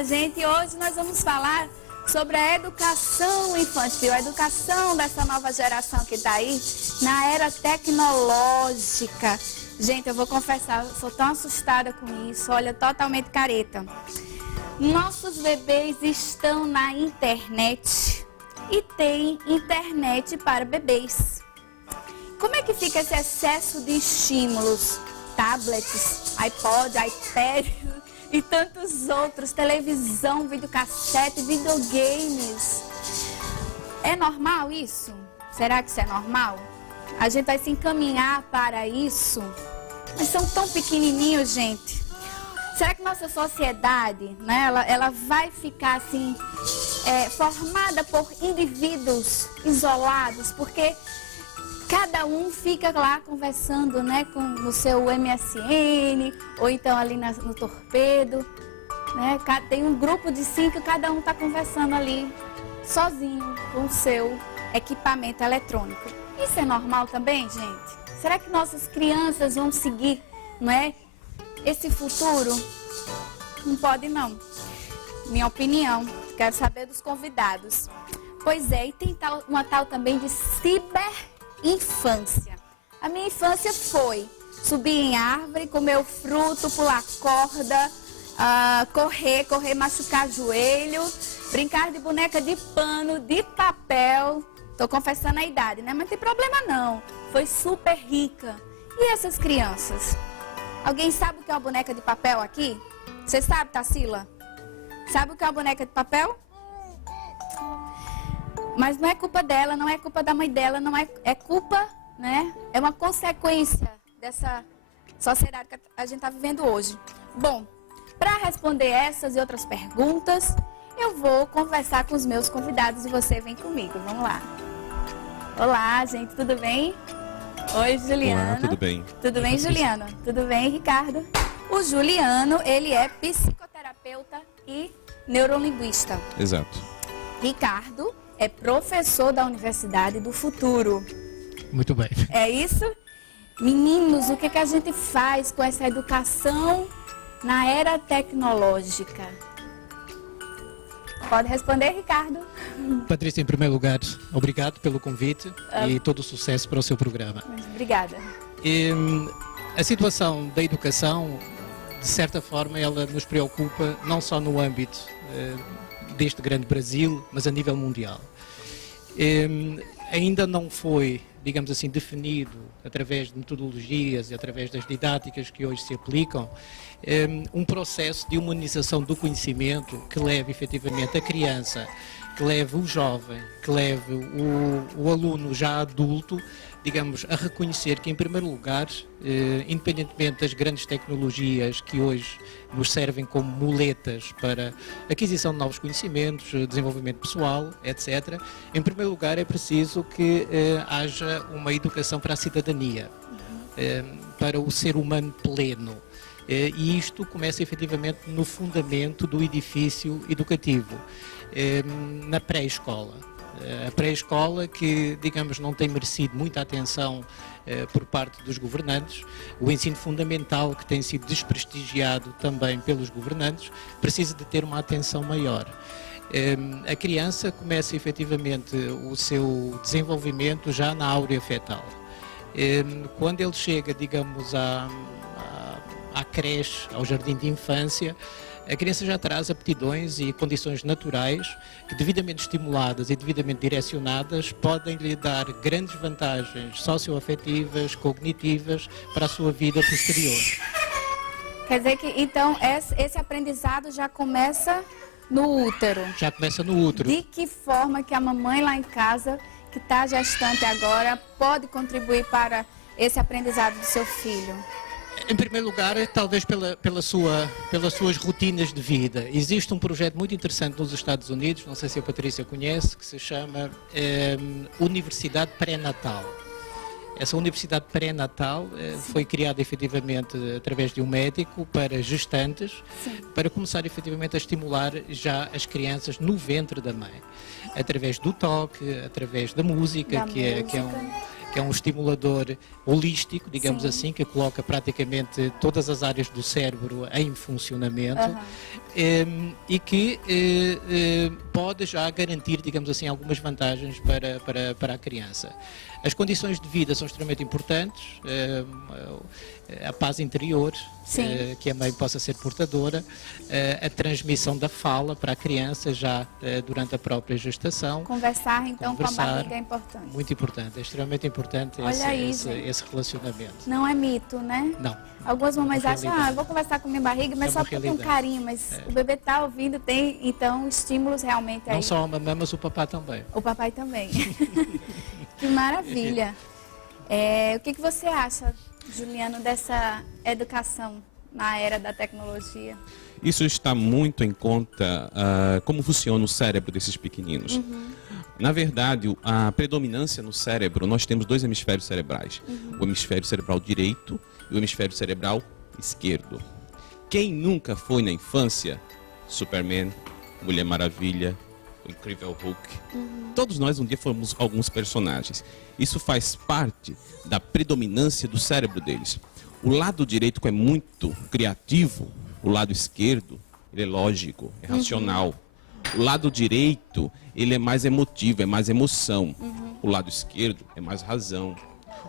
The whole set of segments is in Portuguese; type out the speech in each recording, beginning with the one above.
a gente. Hoje nós vamos falar sobre a educação infantil, a educação dessa nova geração que está aí na era tecnológica. Gente, eu vou confessar, eu sou tão assustada com isso, olha, totalmente careta. Nossos bebês estão na internet e tem internet para bebês. Como é que fica esse excesso de estímulos? Tablets, iPod, iPad e tantos outros, televisão, videocassete, videogames. É normal isso? Será que isso é normal? A gente vai se encaminhar para isso? Mas são tão pequenininhos, gente. Será que nossa sociedade, né, ela vai ficar assim, formada por indivíduos isolados? Porque cada um fica lá conversando, né, no seu MSN, ou então ali no Torpedo, né? Tem um grupo de 5, cada um está conversando ali, sozinho, com o seu equipamento eletrônico. Isso é normal também, gente? Será que nossas crianças vão seguir, não é, esse futuro? Não pode não. Minha opinião, quero saber dos convidados. Pois é, e tem uma tal também de ciberinfância. A minha infância foi subir em árvore, comer o fruto, pular corda, correr, machucar joelho, brincar de boneca de pano, de papel. Tô confessando a idade, né? Mas não tem problema não. Foi super rica. E essas crianças? Alguém sabe o que é uma boneca de papel aqui? Você sabe, Tarsila? Sabe o que é uma boneca de papel? Mas não é culpa dela, não é culpa da mãe dela, não é culpa, né? É uma consequência dessa sociedade que a gente está vivendo hoje. Bom, para responder essas e outras perguntas, eu vou conversar com os meus convidados e você vem comigo. Vamos lá. Olá, gente, tudo bem? Oi, Juliano. Olá, tudo bem? Tudo bem, Juliano? Tudo bem, Ricardo? O Juliano, ele é psicoterapeuta e neurolinguista. Exato. Ricardo é professor da Universidade do Futuro. Muito bem. É isso? Meninos, o que a gente faz com essa educação na era tecnológica? Pode responder, Ricardo. Patrícia, em primeiro lugar, obrigado pelo convite e todo o sucesso para o seu programa. Obrigada. A situação da educação, de certa forma, ela nos preocupa não só no âmbito deste grande Brasil, mas a nível mundial. Ainda não foi, digamos assim, definido através de metodologias e através das didáticas que hoje se aplicam, um processo de humanização do conhecimento que leve efetivamente a criança, que leve o jovem, que leve o aluno já adulto, digamos, a reconhecer que, em primeiro lugar, independentemente das grandes tecnologias que hoje nos servem como muletas para aquisição de novos conhecimentos, desenvolvimento pessoal, etc., em primeiro lugar é preciso que haja uma educação para a cidadania, para o ser humano pleno. E isto começa efetivamente no fundamento do edifício educativo, na pré-escola. A pré-escola que, digamos, não tem merecido muita atenção por parte dos governantes, o ensino fundamental que tem sido desprestigiado também pelos governantes, precisa de ter uma atenção maior. A criança começa efetivamente o seu desenvolvimento já na áurea fetal. Quando ele chega, digamos, à creche, ao jardim de infância, a criança já traz aptidões e condições naturais que, devidamente estimuladas e devidamente direcionadas, podem lhe dar grandes vantagens socioafetivas, cognitivas para a sua vida posterior. Quer dizer que, então, esse aprendizado já começa no útero. Já começa no útero. De que forma que a mamãe lá em casa, que está gestante agora, pode contribuir para esse aprendizado do seu filho? Em primeiro lugar, talvez pelas suas rotinas de vida. Existe um projeto muito interessante nos Estados Unidos, não sei se a Patrícia conhece, que se chama Universidade Pré-Natal. Essa Universidade Pré-Natal foi criada efetivamente através de um médico para gestantes, para começar efetivamente a estimular já as crianças no ventre da mãe, através do toque, através da música, que é que é um estimulador holístico, digamos assim, que coloca praticamente todas as áreas do cérebro em funcionamento e que pode já garantir, digamos assim, algumas vantagens para a criança. As condições de vida são extremamente importantes, a paz interior, que a mãe possa ser portadora, a transmissão da fala para a criança já durante a própria gestação. Conversar então com a barriga é importante. Muito importante, é extremamente importante esse relacionamento. Não é mito, né? Não. Algumas mamães acham, eu vou conversar com minha barriga, mas só porque tem um carinho, mas o bebê está ouvindo, tem então estímulos realmente aí. Não só a mamãe, mas o papai também. O papai também. Que maravilha. O que você acha, Juliano, dessa educação na era da tecnologia? Isso está muito em conta como funciona o cérebro desses pequeninos. Na verdade, a predominância no cérebro, nós temos dois hemisférios cerebrais. O hemisfério cerebral direito e o hemisfério cerebral esquerdo. Quem nunca foi na infância? Superman, Mulher Maravilha, o Incrível Hulk. Todos nós um dia fomos alguns personagens. Isso faz parte da predominância do cérebro deles. O lado direito é muito criativo, o lado esquerdo ele é lógico, é racional. O lado direito ele é mais emotivo, é mais emoção. O lado esquerdo é mais razão.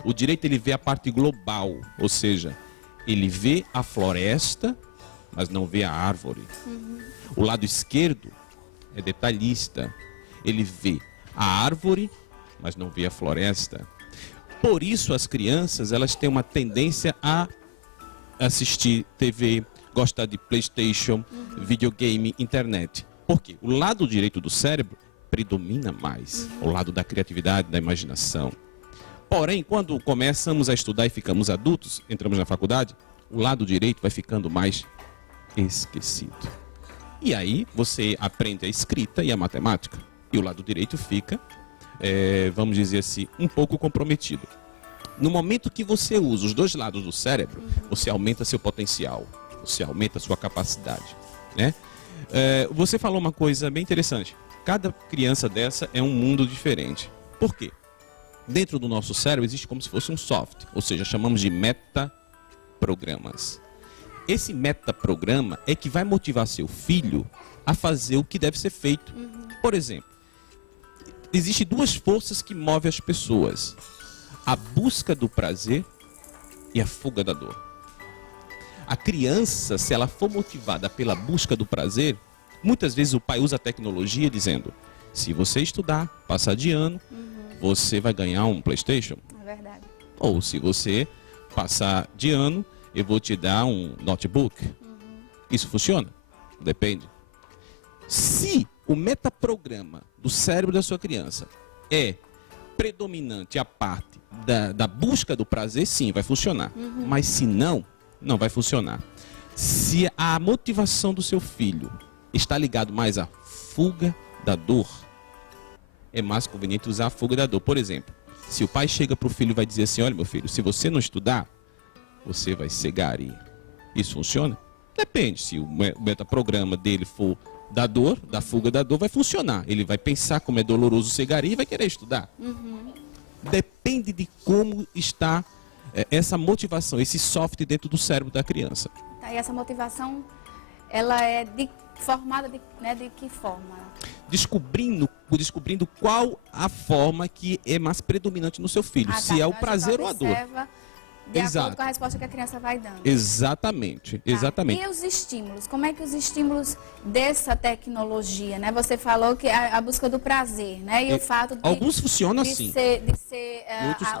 O direito ele vê a parte global, ou seja, ele vê a floresta, mas não vê a árvore. O lado esquerdo é detalhista. Ele vê a árvore, mas não vê a floresta. Por isso as crianças, elas têm uma tendência a assistir TV, gostar de PlayStation, videogame, internet. Por quê? O lado direito do cérebro predomina mais. O lado da criatividade, da imaginação. Porém, quando começamos a estudar e ficamos adultos, entramos na faculdade, o lado direito vai ficando mais esquecido. E aí você aprende a escrita e a matemática. E o lado direito fica, vamos dizer assim, um pouco comprometido. No momento que você usa os dois lados do cérebro, você aumenta seu potencial, você aumenta sua capacidade, né? Você falou uma coisa bem interessante. Cada criança dessa é um mundo diferente. Por quê? Dentro do nosso cérebro existe como se fosse um software, ou seja, chamamos de metaprogramas. Esse metaprograma é que vai motivar seu filho a fazer o que deve ser feito. Por exemplo, existem duas forças que movem as pessoas: a busca do prazer e a fuga da dor. A criança, se ela for motivada pela busca do prazer, muitas vezes o pai usa a tecnologia dizendo: se você estudar, passar de ano, você vai ganhar um PlayStation. É verdade. Ou se você passar de ano, eu vou te dar um notebook. Isso funciona? Depende. Se o metaprograma do cérebro da sua criança é predominante a parte da busca do prazer, sim, vai funcionar. Mas se não, não vai funcionar. Se a motivação do seu filho está ligado mais à fuga da dor, é mais conveniente usar a fuga da dor. Por exemplo, se o pai chega para o filho e vai dizer assim: olha, meu filho, se você não estudar, você vai ser gari. Isso funciona? Depende. Se o metaprograma dele for da dor, da fuga da dor, vai funcionar. Ele vai pensar como é doloroso ser gari e vai querer estudar. Depende de como está essa motivação, esse software dentro do cérebro da criança. Tá, e essa motivação, ela é formada de que forma? Descobrindo qual a forma que é mais predominante no seu filho. Se é o prazer ou a dor. De acordo com a resposta que a criança vai dando. Exatamente, exatamente. E os estímulos? Como é que os estímulos dessa tecnologia, né? Você falou que a busca do prazer, né? E o fato de alguns funcionam assim. De ser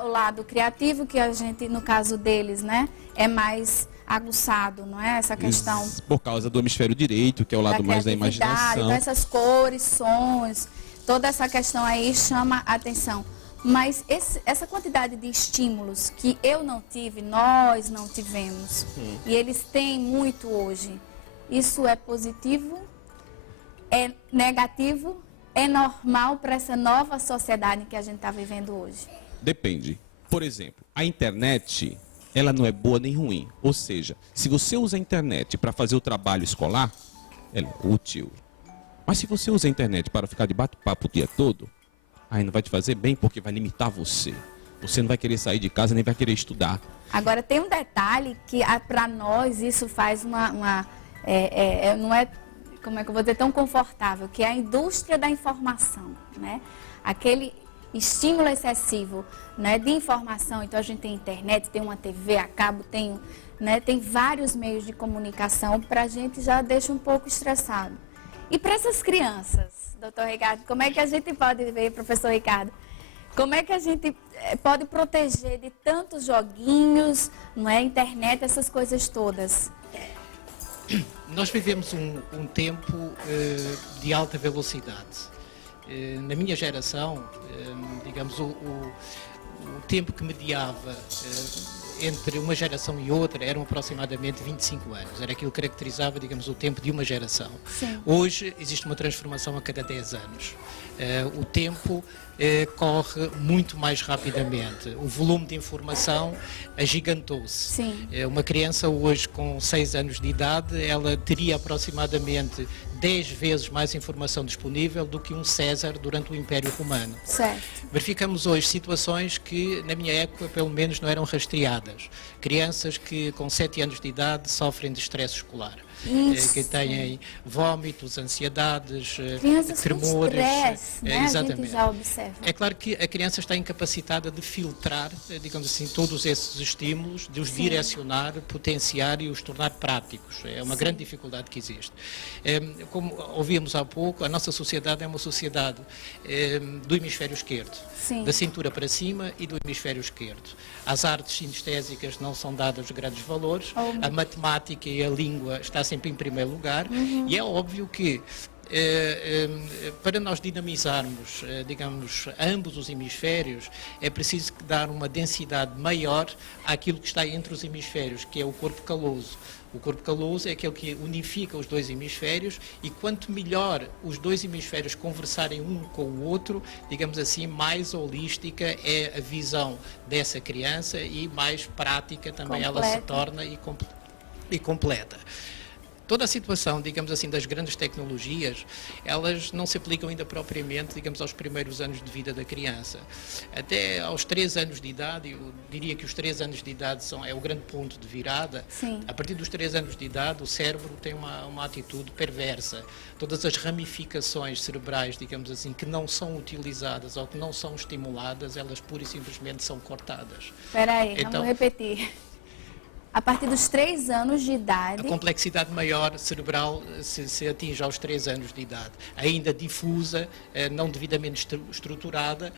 o lado criativo, que a gente, no caso deles, né? É mais aguçado, não é? Essa questão. Por causa do hemisfério direito, que é o lado mais da imaginação. Então, essas cores, sons, toda essa questão aí chama a atenção. Mas essa quantidade de estímulos que eu não tive, nós não tivemos, e eles têm muito hoje, isso é positivo? É negativo? É normal para essa nova sociedade que a gente está vivendo hoje? Depende. Por exemplo, a internet, ela não é boa nem ruim. Ou seja, se você usa a internet para fazer o trabalho escolar, ela é útil. Mas se você usa a internet para ficar de bate-papo o dia todo, aí não vai te fazer bem porque vai limitar você. você não vai querer sair de casa, nem vai querer estudar. Agora, tem um detalhe que para nós isso faz não é, como é que eu vou dizer, tão confortável, que é a indústria da informação, né? Aquele estímulo excessivo, né, de informação. Então, a gente tem internet, tem uma TV a cabo, tem vários meios de comunicação, para a gente já deixa um pouco estressado. E para essas crianças, doutor Ricardo, como é que a gente pode ver, professor Ricardo, como é que a gente pode proteger de tantos joguinhos, não é, internet, essas coisas todas? Nós vivemos um tempo de alta velocidade. Na minha geração, digamos, o tempo que mediava entre uma geração e outra eram aproximadamente 25 anos. Era aquilo que caracterizava, digamos, o tempo de uma geração. Sim. Hoje existe uma transformação a cada 10 anos. O tempo corre muito mais rapidamente. O volume de informação agigantou-se. Sim. Uma criança hoje com 6 anos de idade, ela teria aproximadamente 10 vezes mais informação disponível do que um César durante o Império Romano. Certo. Verificamos hoje situações que, na minha época, pelo menos não eram rastreadas. Crianças que, com 7 anos de idade, sofrem de estresse escolar. Que têm vômitos, ansiedades, crianças tremores. Com estresse, né? Exatamente. A gente já observa. É claro que a criança está incapacitada de filtrar, digamos assim, todos esses estímulos, de os direcionar, potenciar e os tornar práticos. É uma grande dificuldade que existe. Como ouvimos há pouco, a nossa sociedade é uma sociedade do hemisfério esquerdo, Sim. da cintura para cima e do hemisfério esquerdo. As artes sinestésicas não são dadas grandes valores, a matemática e a língua está sempre em primeiro lugar, e é óbvio que para nós dinamizarmos, digamos, ambos os hemisférios, é preciso dar uma densidade maior àquilo que está entre os hemisférios, que é o corpo caloso. O corpo caloso é aquele que unifica os dois hemisférios, e quanto melhor os dois hemisférios conversarem um com o outro, digamos assim, mais holística é a visão dessa criança e mais prática também ela se torna e completa. Toda a situação, digamos assim, das grandes tecnologias, elas não se aplicam ainda propriamente, digamos, aos primeiros anos de vida da criança. Até aos 3 anos de idade, eu diria que os 3 anos de idade é o grande ponto de virada. Sim. A partir dos 3 anos de idade, o cérebro tem uma atitude perversa. Todas as ramificações cerebrais, digamos assim, que não são utilizadas ou que não são estimuladas, elas pura e simplesmente são cortadas. Espera aí, Então, vamos repetir. A partir dos 3 anos de idade... A complexidade maior cerebral se atinge aos 3 anos de idade. Ainda difusa, não devidamente estruturada,